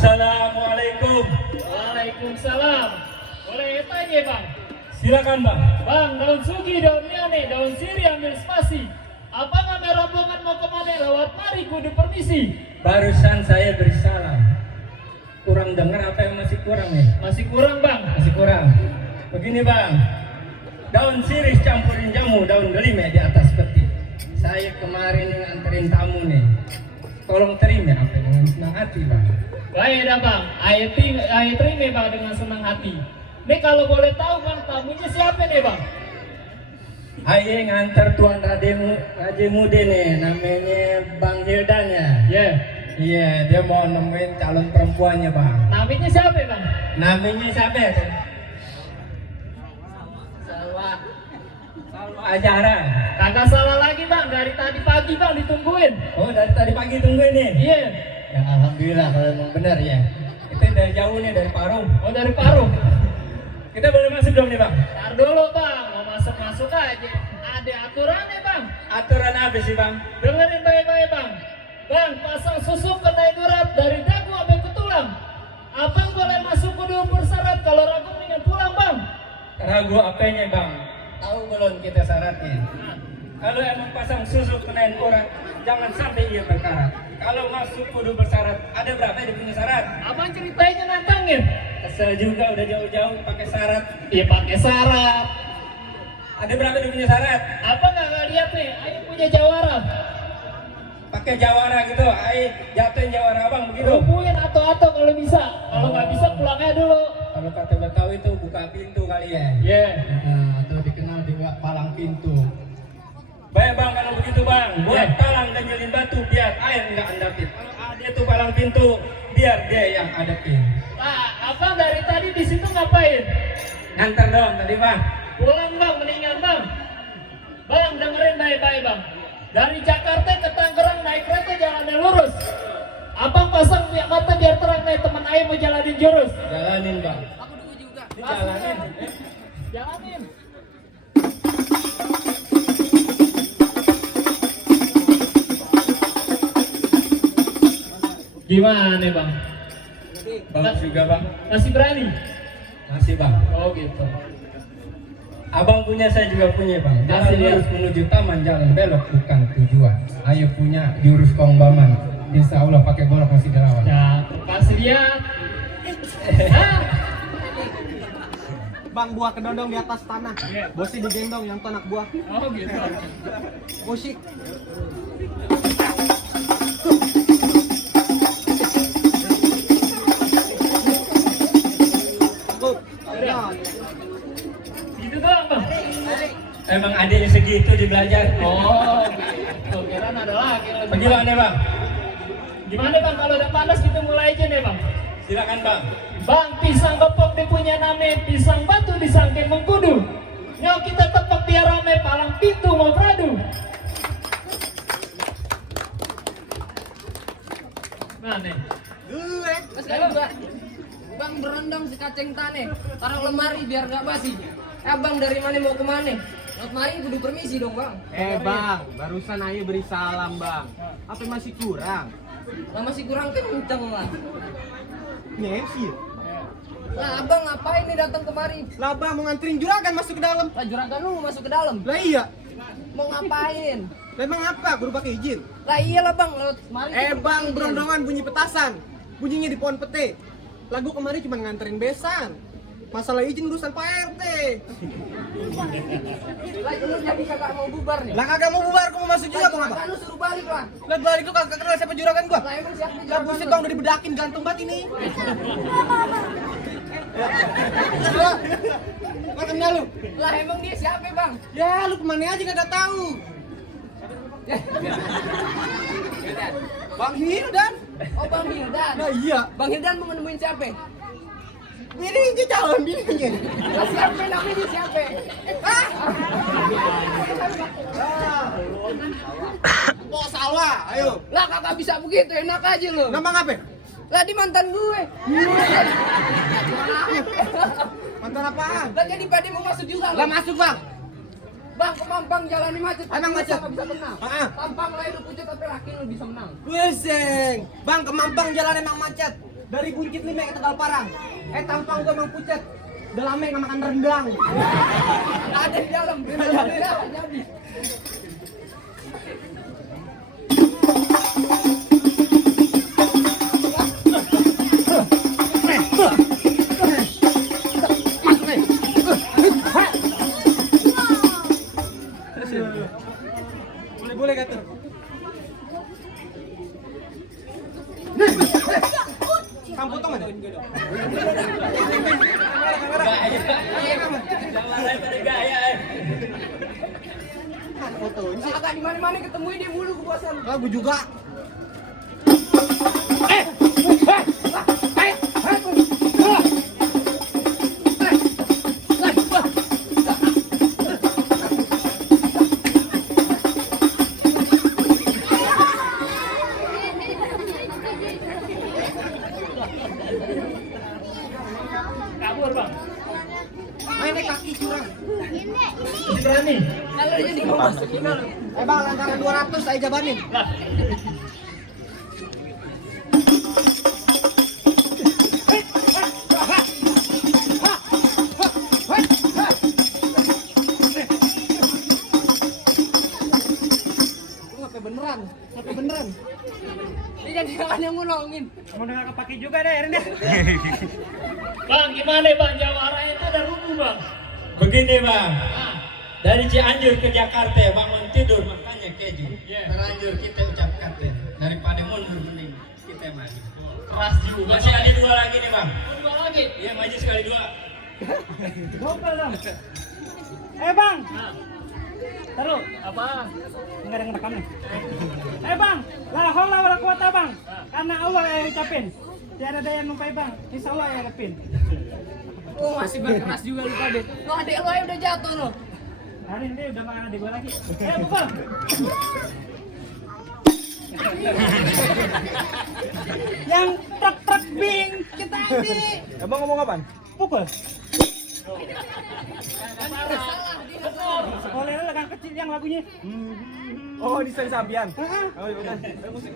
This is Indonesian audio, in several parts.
Assalamualaikum. Waalaikumsalam. Boleh tanya bang? Silakan bang. Bang, daun sugi, daun miane, daun siri ambil spasi. Apa ngambil rombongan mau kemana? Lewat mari kudu permisi. Barusan saya beri salam. Kurang dengar apa yang masih kurang nih? Masih kurang bang. Masih kurang. Begini bang. Daun sirih campurin jamu, daun delima di atas peti. Saya kemarin nganterin tamu nih. Tolong terima apa dengan senang hati bang. Baik dah bang. Ayat terima bang dengan senang hati. Nih kalau boleh tahu bang, tamunya siapa nih bang? Ayo ngantar tuan Raja Muda nih, namanya Bang Hildan ya. Iya, dia mau nemuin calon perempuannya bang. Namanya siapa bang? Namanya siapa ya? Salwa. Salwa Ajara. Kagak salah lagi bang, dari tadi pagi bang ditungguin. Oh, dari tadi pagi tungguin nih. Iya. Ya alhamdulillah kalau emang benar ya. Kita dari jauh nih, dari Parung. Oh dari Parung. Kita boleh masuk dong nih bang? Ntar dulu bang, mau masuk aja. Ada aturannya bang. Aturan apa sih bang? Dengerin baik-baik bang. Bang, pasang susuk kenai durat dari dagu sampai ke tulang. Apa yang boleh masuk kudu bersyarat, kalau ragu mendingan pulang bang. Ragu apanya bang? Tahu belum kita syaratnya? Kalau emang pasang susuk kenain orang, jangan sampai ia berkarat. Kalau masuk kudu bersyarat, ada berapa dia punya syarat? Abang ceritanya nantangin. Kesel juga udah jauh-jauh pakai syarat. Iya pakai syarat. Ada berapa dia punya syarat? Apa nggak lihat nih? Ayo punya jawara. Pakai jawara gitu, ayo jatuhin jawara abang begitu. Rupuin atau kalau bisa. Kalau nggak bisa pulangnya dulu. Kalau kata Betawi itu buka pintu kali ya. Iya. Nah, atau dikenal juga palang pintu. Baik bang, kalau begitu bang, buat palang dan nyelin batu biar air nggak andapin. Kalau ada tuh palang pintu, biar dia yang hadapin. Nah, abang dari tadi di situ ngapain? Ngantar dong tadi bang. Pulang bang, mendingan bang. Bang, dengerin baik-baik bang. Dari Jakarta ke Tangerang naik kereta jalannya lurus. Abang pasang minyak mata biar terang nih, teman ayah mau jalanin jurus. Jalanin bang. Aku dulu juga. Jalanin. Jalanin. Gimana nih bang? Bagus juga bang. Masih berani? Masih bang. Oh gitu. Abang punya, saya juga punya bang. Jalan Masih, ya? lurus menuju taman, jalan belok bukan tujuan. Ayo punya jurus Kongbaman. Insya Allah pakai golok masih dilawan. Ya, pas lihat. Bang, buah kedondong di atas tanah. Bosi digendong yang anak buah. Oh gitu. Musik. Gitu doang bang. Emang adanya segitu di belajar. Oh, gitu. Kirain ada lagi. Bagaimana bang? Gimana bang kalau udah panas kita mulai aja nih bang. Silakan bang. Bang, pisang kepok dia punya nama pisang batu disangkin mengkudu. Nyok kita tepok biar rame palang pintu mau beradu. Nah nih. Mas kali juga. Bang berendam si kaceng tane, taruh lemari biar gak basi. Bang dari mana mau ke mana? Lewat mari kudu permisi dong bang. Bang, barusan aja beri salam bang. Apa masih kurang? Lah masih kurang kenceng lah. Ini MC ya? Lah abang ngapain nih datang kemari? Lah bang, mau nganterin juragan masuk ke dalam. Lah juragan lu mau masuk ke dalam. Lah iya. Mau ngapain? Lah emang apa? Kudu pakai izin. Lah iyalah bang lewat mari. Bang, berondongan bunyi petasan. Bunyinya di pohon pete. Lagu kemarin cuma nganterin besan. Masalah izin urusan Pak RT. Lah lu jadi kagak mau bubar nih. Lah kagak mau bubar, aku mau masuk juga bang. Lah lu suruh balik lah. Lah balik lu kagak kenal siapa juragan gua. Lah emang siapa Lah juragan buset lu? bang, udah dibedakin gantung banget ini. Kau kenal lu? Lah emang dia siapa bang? Ya lu kemana aja kagak tahu. Bang Hildan. Oh bang Hildan. Nah iya. Bang Hildan mau nemuin siapa? Ini aja calon bininya. Lah siapa namanya siapa? Hah? Oh Salwa, ayo. Lah kagak bisa begitu, enak aja lu. Nama ngapain? Lah di mantan gue. Mantan apaan? Lah jadi pade mau masuk juga. Lah masuk bang. Bang ke Mampang jalan ini macet. Emang macet? Siapa bisa menang? Ah. Tampang lah lu pucet tapi laki lu bisa menang. Pusing. Bang ke Mampang jalan emang macet. Dari Buncit Lima ke Tegal Parang. Tampang gue emang pucat. Udah lama nggak makan rendang. Ada di dalam. Jadi. Boleh kata. Kamu potong aja. Foto. Agak di mana-mana ketemu dia mulu kepuasan. Gue juga. Kabur bang. Main kaki curang. Berani. Kalau jadi gua masukin dulu. Bang, lantaran 200 saya jabanin. Lah. Beneran, ngapain beneran? Ini jadi jangan yang ngulangin. Mau dengar kepake juga deh, Erin deh. Bang, gimana bang? Jawa arahnya itu ada rubuh bang. Begini bang, dari Cianjur ke Jakarta bangun tidur makanya keju. Terlanjur kita ucapkan teh. Daripada mundur mending kita maju. Keras juga. Masih ada 2 lagi nih bang. Dua lagi. Iya maju sekali 2. Gopel dong. Bang, Nah, taruh. apa? Enggak ada yang rekam nih. Bang, la haula wala quwata bang. Karena Allah yang ucapin. Tiada daya numpai bang. Insya Allah yang hadapin. Oh masih berkeras juga lu pada. Lo adik lo yang udah jatuh lo. Hari ini udah makan adik gue lagi. Pukul. Yang truk bing kita ini. Abang ngomong apaan? Pukul. Oleh legang kecil yang lagunya. Oh, di Sabian. Oh, udah. Musik.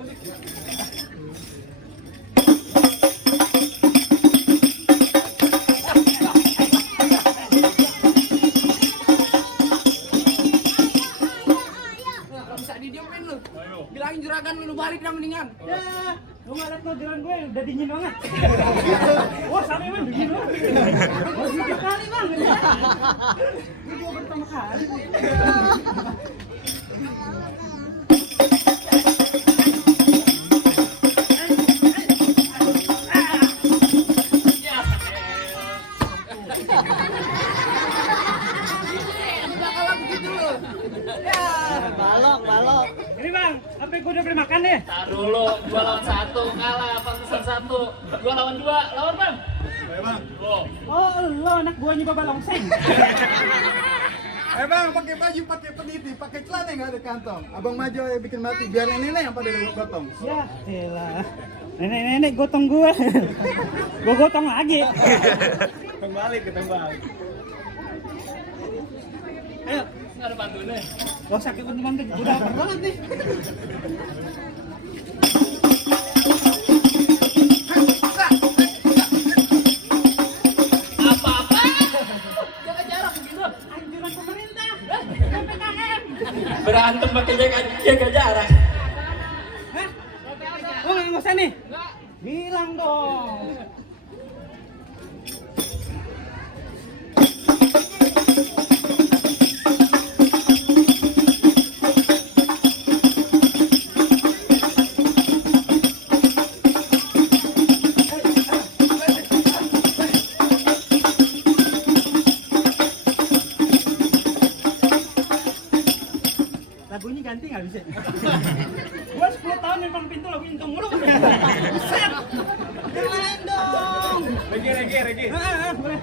Bisa didiemin lu. Bilangin juragan lu balik dah mendingan. Ya, lu nggak liat kejuran gue udah dingin banget. Wah, sampai emang dingin banget. Wah, 3 kali bang. Gue juga pertama kali. Kalau begitu lu. Ya. Balok. Ini bang, sampai gue udah beli makan deh. Tar dulu, 2 lawan 1 kalah, pantesan 1. 2 lawan 2, lawan bang. Bang. Oh, lo anak gua nyoba balongseng. Bang, pakai baju, pakai peniti, pakai celana nggak ada kantong. Abang maju ya bikin mati, biar nenek yang pada gotong. Ya, elah. Nenek gotong gue. Gue gotong lagi. Kembali ke tembak. Ayo, Nggak ada bantuannya. gak usah ikut teman udah lapar banget nih. Apa-apa? Jaga jarak begitu. Anjuran pemerintah. PPKM. Berantem pakai jaga jarak. Hah? Oh, nggak usah nih. Bilang dong. Lagunya ganti nggak bisa? Gua 10 tahun nempel pintu lagu Intung mulu. Buset. Yang lain dong. Regi. Boleh.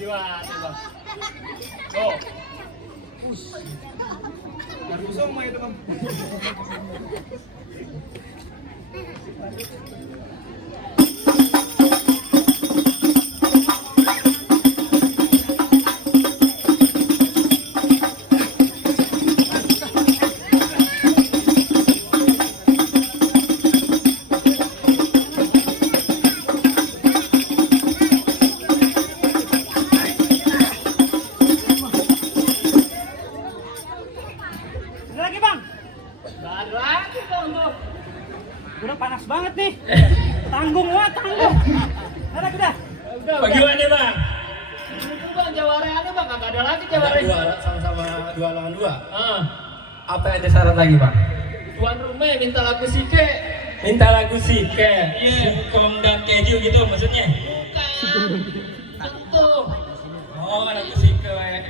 Gimana bang? Oh, Harus semua itu bang. ada lagi Ada jawabannya. dua, sama-sama 2 lawan 2. Ah, Apa ada syarat lagi, Bang? tuan rumah minta lagu sike. Minta lagu Sike, Iya. singkong dan keju gitu maksudnya? Bukan. Tentu. Oh, lagu Sike, ya,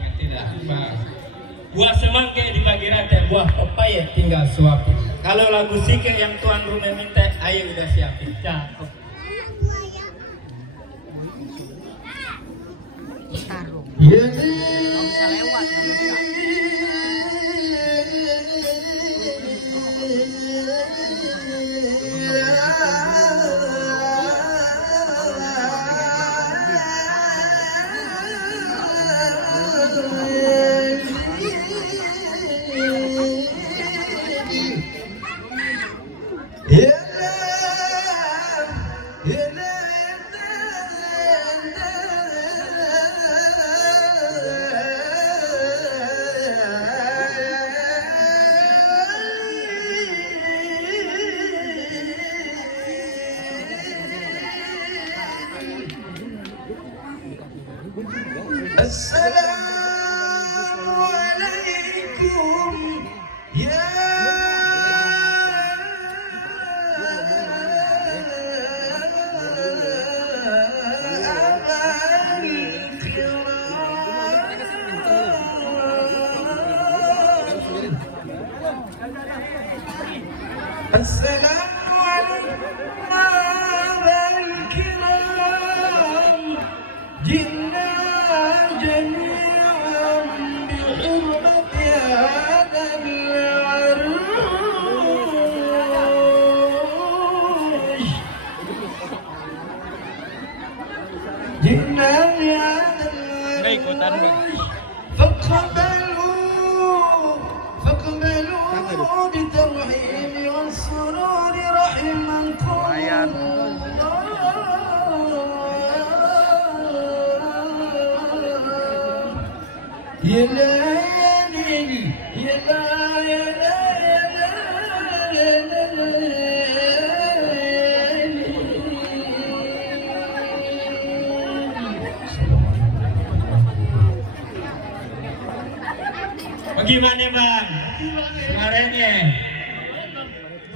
ngerti dah, Bang. Buah semangka di pagi rata, buah pepaya tinggal suapin. Kalau lagu Sike yang tuan rumah minta, ayo udah siapin. Cakep. Bisa lewat, nggak bisa. Assalamualaikum ya abal kiram. Assalamualaikum abal kiram. Jinna جميعا بحرمة هذا العروش جئنا لهذا العروش فاقبلوا بالترحيب والسرور رحمكم يا لا يا ليلي يا لا يا لا يا لا يا لا Bagaimana, Bang? Kemarinnya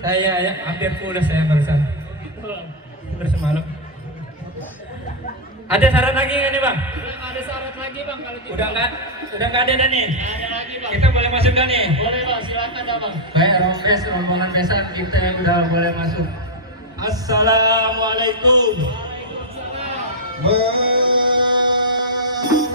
saya hampir full saya barusan. Semalam. Ada syarat lagi nggak nih, Bang? Udah ada syarat lagi bang kalau gitu. Udah nggak ada dah nih. Ada lagi bang. Kita boleh masuk dah nih. Boleh bang, silakan dah bang. Baik, rombongan besan kita udah boleh masuk. Assalamualaikum. Waalaikumsalam.